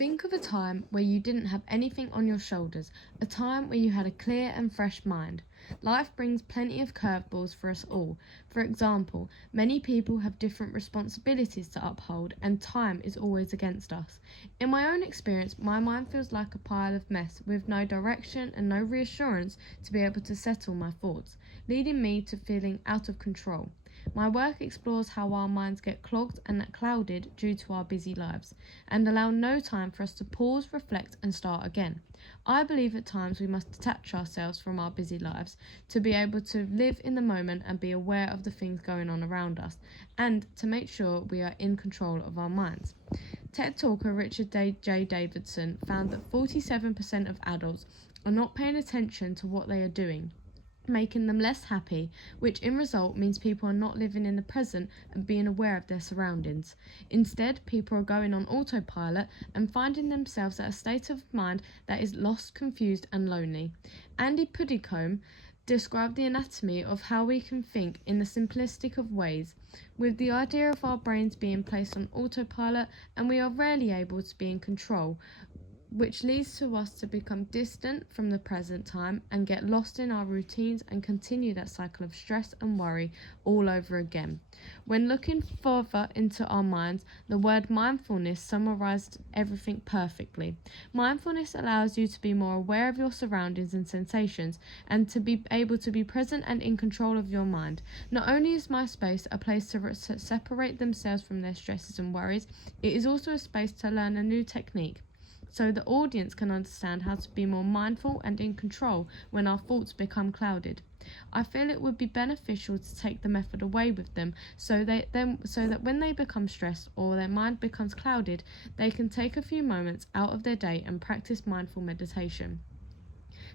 Think of a time where you didn't have anything on your shoulders, a time where you had a clear and fresh mind. Life brings plenty of curveballs for us all. For example, many people have different responsibilities to uphold, and time is always against us. In my own experience, my mind feels like a pile of mess with no direction and no reassurance to be able to settle my thoughts, leading me to feeling out of control. My work explores how our minds get clogged and clouded due to our busy lives, and allow no time for us to pause, reflect, and start again. I believe at times we must detach ourselves from our busy lives to be able to live in the moment and be aware of the things going on around us, and to make sure we are in control of our minds. TED talker Richard J. Davidson found that 47% of adults are not paying attention to what they are doing, making them less happy, which in result means people are not living in the present and being aware of their surroundings. Instead, people are going on autopilot and finding themselves at a state of mind that is lost, confused, and lonely. Andy Puddicombe described the anatomy of how we can think in the simplistic of ways, with the idea of our brains being placed on autopilot and we are rarely able to be in control, which leads to us to become distant from the present time and get lost in our routines and continue that cycle of stress and worry all over again. When looking further into our minds, the word mindfulness summarized everything perfectly. Mindfulness allows you to be more aware of your surroundings and sensations, and to be able to be present and in control of your mind. Not only is my space a place to separate themselves from their stresses and worries, it is also a space to learn a new technique, so the audience can understand how to be more mindful and in control when our thoughts become clouded. I feel it would be beneficial to take the method away with them so that when they become stressed or their mind becomes clouded, they can take a few moments out of their day and practice mindful meditation.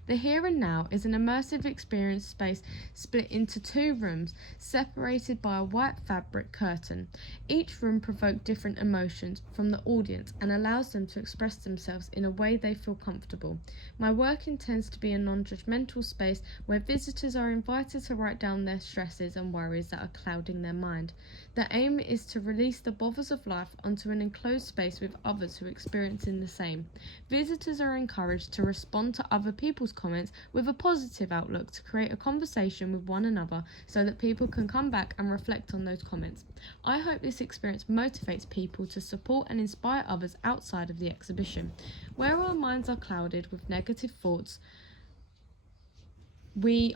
The Here and Now is an immersive experience space split into 2 rooms, separated by a white fabric curtain. Each room provokes different emotions from the audience and allows them to express themselves in a way they feel comfortable. My work intends to be a non-judgmental space where visitors are invited to write down their stresses and worries that are clouding their mind. The aim is to release the bothers of life onto an enclosed space with others who are experiencing the same. Visitors are encouraged to respond to other people's comments with a positive outlook to create a conversation with one another so that people can come back and reflect on those comments. I hope this experience motivates people to support and inspire others outside of the exhibition. Where our minds are clouded with negative thoughts,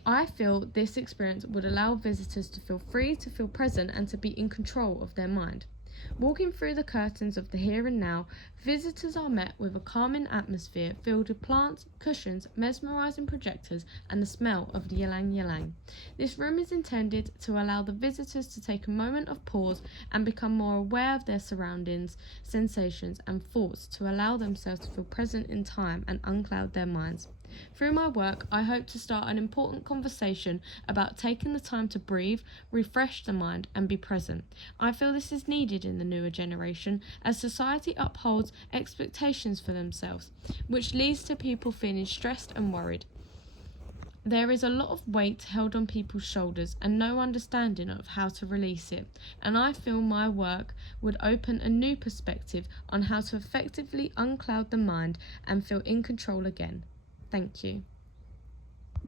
I feel this experience would allow visitors to feel free, to feel present, and to be in control of their mind. Walking through the curtains of the Here and Now, visitors are met with a calming atmosphere filled with plants, cushions, mesmerising projectors, and the smell of the ylang ylang. This room is intended to allow the visitors to take a moment of pause and become more aware of their surroundings, sensations, and thoughts to allow themselves to feel present in time and uncloud their minds. Through my work, I hope to start an important conversation about taking the time to breathe, refresh the mind, and be present. I feel this is needed in the newer generation as society upholds expectations for themselves, which leads to people feeling stressed and worried. There is a lot of weight held on people's shoulders and no understanding of how to release it, and I feel my work would open a new perspective on how to effectively uncloud the mind and feel in control again. Thank you.